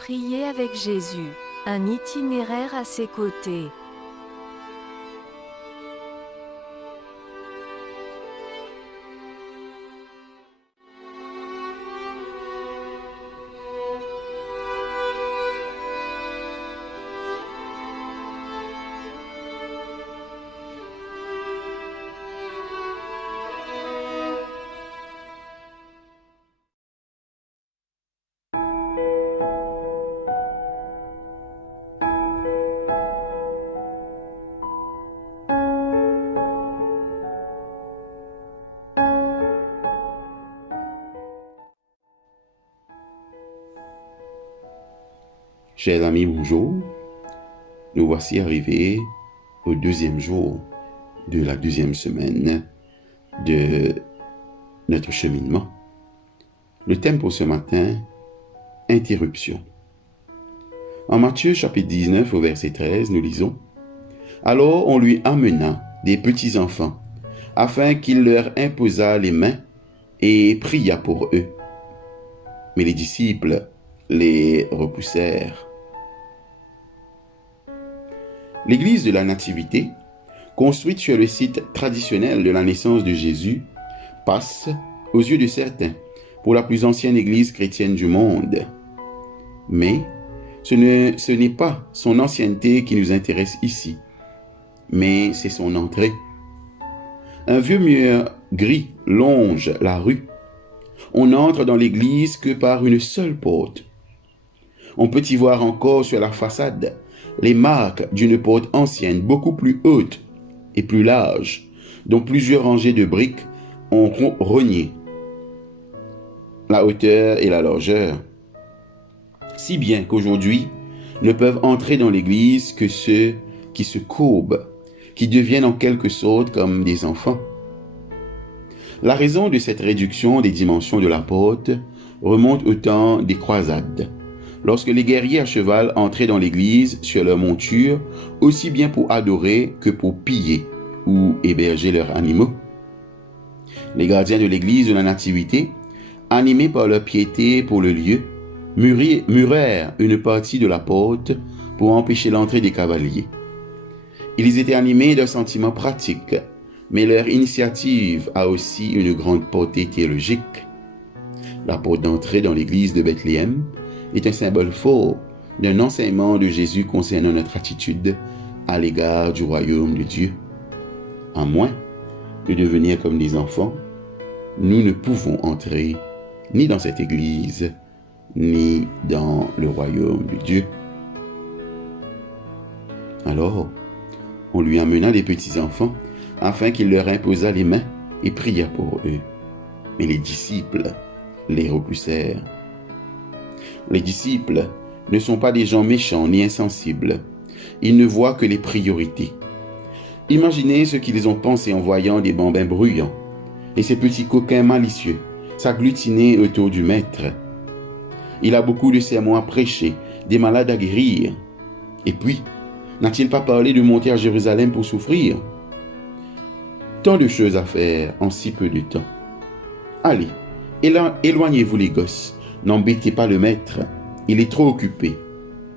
Prier avec Jésus, un itinéraire à ses côtés. Chers amis, bonjour. Nous voici arrivés au deuxième jour de la deuxième semaine de notre cheminement. Le thème pour ce matin, interruption. En Matthieu chapitre 19 au verset 13, nous lisons « Alors on lui amena des petits-enfants, afin qu'il leur imposât les mains et pria pour eux. Mais les disciples les repoussèrent. » L'église de la Nativité, construite sur le site traditionnel de la naissance de Jésus, passe, aux yeux de certains, pour la plus ancienne église chrétienne du monde. Mais ce n'est pas son ancienneté qui nous intéresse ici, mais c'est son entrée. Un vieux mur gris longe la rue. On n'entre dans l'église que par une seule porte. On peut y voir encore sur la façade les marques d'une porte ancienne beaucoup plus haute et plus large, dont plusieurs rangées de briques ont rogné la hauteur et la largeur, si bien qu'aujourd'hui ne peuvent entrer dans l'église que ceux qui se courbent, qui deviennent en quelque sorte comme des enfants. La raison de cette réduction des dimensions de la porte remonte au temps des croisades, lorsque les guerriers à cheval entraient dans l'église sur leur monture, aussi bien pour adorer que pour piller ou héberger leurs animaux. Les gardiens de l'église de la Nativité, animés par leur piété pour le lieu, murèrent une partie de la porte pour empêcher l'entrée des cavaliers. Ils étaient animés d'un sentiment pratique, mais leur initiative a aussi une grande portée théologique. La porte d'entrée dans l'église de Bethléem est un symbole fort d'un enseignement de Jésus concernant notre attitude à l'égard du royaume de Dieu. À moins de devenir comme des enfants, nous ne pouvons entrer ni dans cette église, ni dans le royaume de Dieu. Alors, on lui amena des petits-enfants, afin qu'il leur imposât les mains et pria pour eux. Mais les disciples les repoussèrent. Les disciples ne sont pas des gens méchants ni insensibles. Ils ne voient que les priorités. Imaginez ce qu'ils ont pensé en voyant des bambins bruyants et ces petits coquins malicieux s'agglutiner autour du maître. Il a beaucoup de sermons à prêcher, des malades à guérir. Et puis, n'a-t-il pas parlé de monter à Jérusalem pour souffrir? Tant de choses à faire en si peu de temps. Allez, éloignez-vous les gosses. N'embêtez pas le maître, il est trop occupé,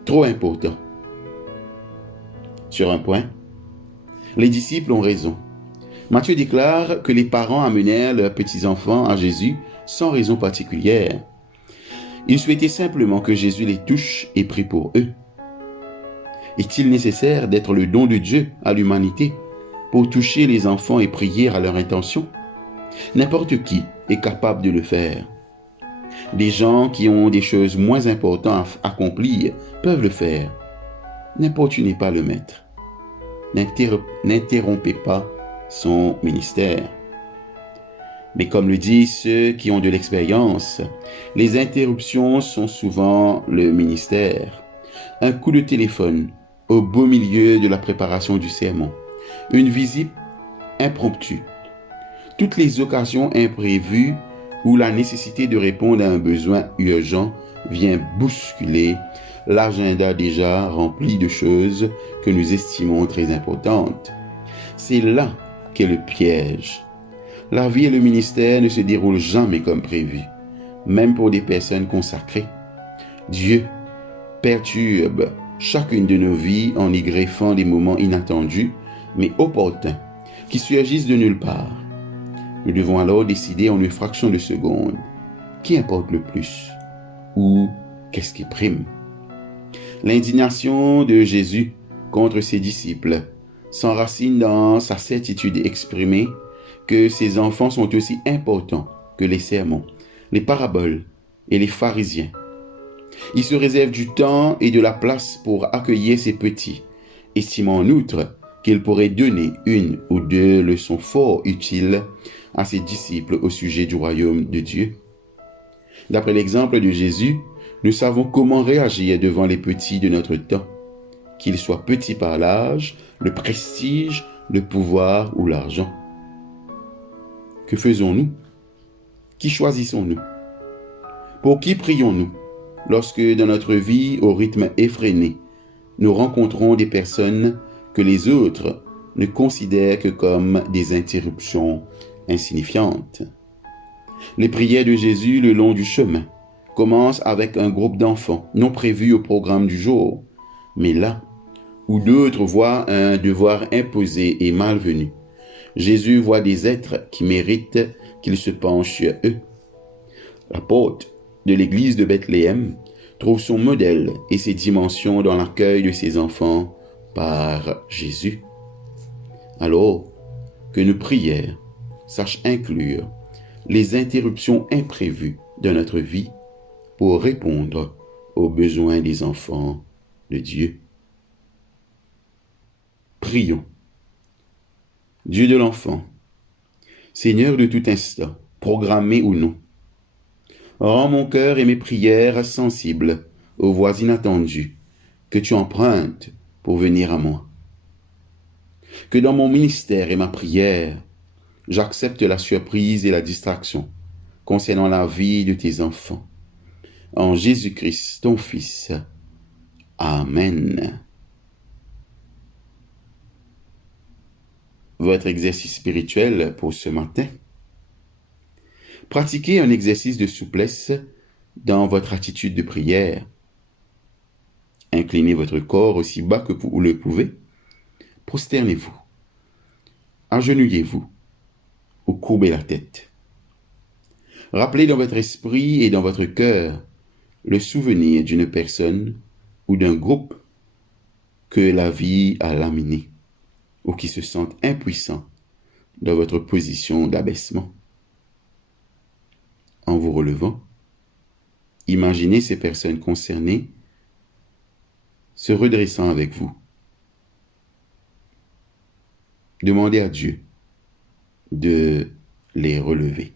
trop important. Sur un point, les disciples ont raison. Matthieu déclare que les parents amenèrent leurs petits-enfants à Jésus sans raison particulière. Ils souhaitaient simplement que Jésus les touche et prie pour eux. Est-il nécessaire d'être le don de Dieu à l'humanité pour toucher les enfants et prier à leur intention? N'importe qui est capable de le faire. Des gens qui ont des choses moins importantes à accomplir peuvent le faire. N'importunez pas le maître. N'interrompez pas son ministère. Mais comme le disent ceux qui ont de l'expérience, les interruptions sont souvent le ministère. Un coup de téléphone au beau milieu de la préparation du sermon. Une visite impromptue. Toutes les occasions imprévues où la nécessité de répondre à un besoin urgent vient bousculer l'agenda déjà rempli de choses que nous estimons très importantes. C'est là qu'est le piège. La vie et le ministère ne se déroulent jamais comme prévu, même pour des personnes consacrées. Dieu perturbe chacune de nos vies en y greffant des moments inattendus, mais opportuns, qui surgissent de nulle part. Nous devons alors décider en une fraction de seconde qui importe le plus ou qu'est-ce qui prime. L'indignation de Jésus contre ses disciples s'enracine dans sa certitude exprimée que ses enfants sont aussi importants que les sermons, les paraboles et les pharisiens. Il se réserve du temps et de la place pour accueillir ses petits, estimant en outre qu'il pourrait donner une ou deux leçons fort utiles à ses disciples au sujet du royaume de Dieu. D'après l'exemple de Jésus, nous savons comment réagir devant les petits de notre temps, qu'ils soient petits par l'âge, le prestige, le pouvoir ou l'argent. Que faisons-nous? Qui choisissons-nous? Pour qui prions-nous lorsque dans notre vie au rythme effréné, nous rencontrons des personnes que les autres ne considèrent que comme des interruptions insignifiantes? Les prières de Jésus le long du chemin commencent avec un groupe d'enfants non prévus au programme du jour, mais là où d'autres voient un devoir imposé et malvenu, Jésus voit des êtres qui méritent qu'il se penche sur eux. L'apôtre de l'église de Bethléem trouve son modèle et ses dimensions dans l'accueil de ses enfants par Jésus. Alors que nos prières sachent inclure les interruptions imprévues de notre vie pour répondre aux besoins des enfants de Dieu. Prions. Dieu de l'enfant, Seigneur de tout instant, programmé ou non, rends mon cœur et mes prières sensibles aux voies inattendues que tu empruntes pour venir à moi. Que dans mon ministère et ma prière, j'accepte la surprise et la distraction concernant la vie de tes enfants. En Jésus-Christ, ton Fils. Amen. Votre exercice spirituel pour ce matin. Pratiquez un exercice de souplesse dans votre attitude de prière. Inclinez votre corps aussi bas que vous le pouvez. Prosternez-vous. Agenouillez-vous ou courbez la tête. Rappelez dans votre esprit et dans votre cœur le souvenir d'une personne ou d'un groupe que la vie a laminé ou qui se sentent impuissants dans votre position d'abaissement. En vous relevant, imaginez ces personnes concernées se redressant avec vous. Demandez à Dieu de les relever.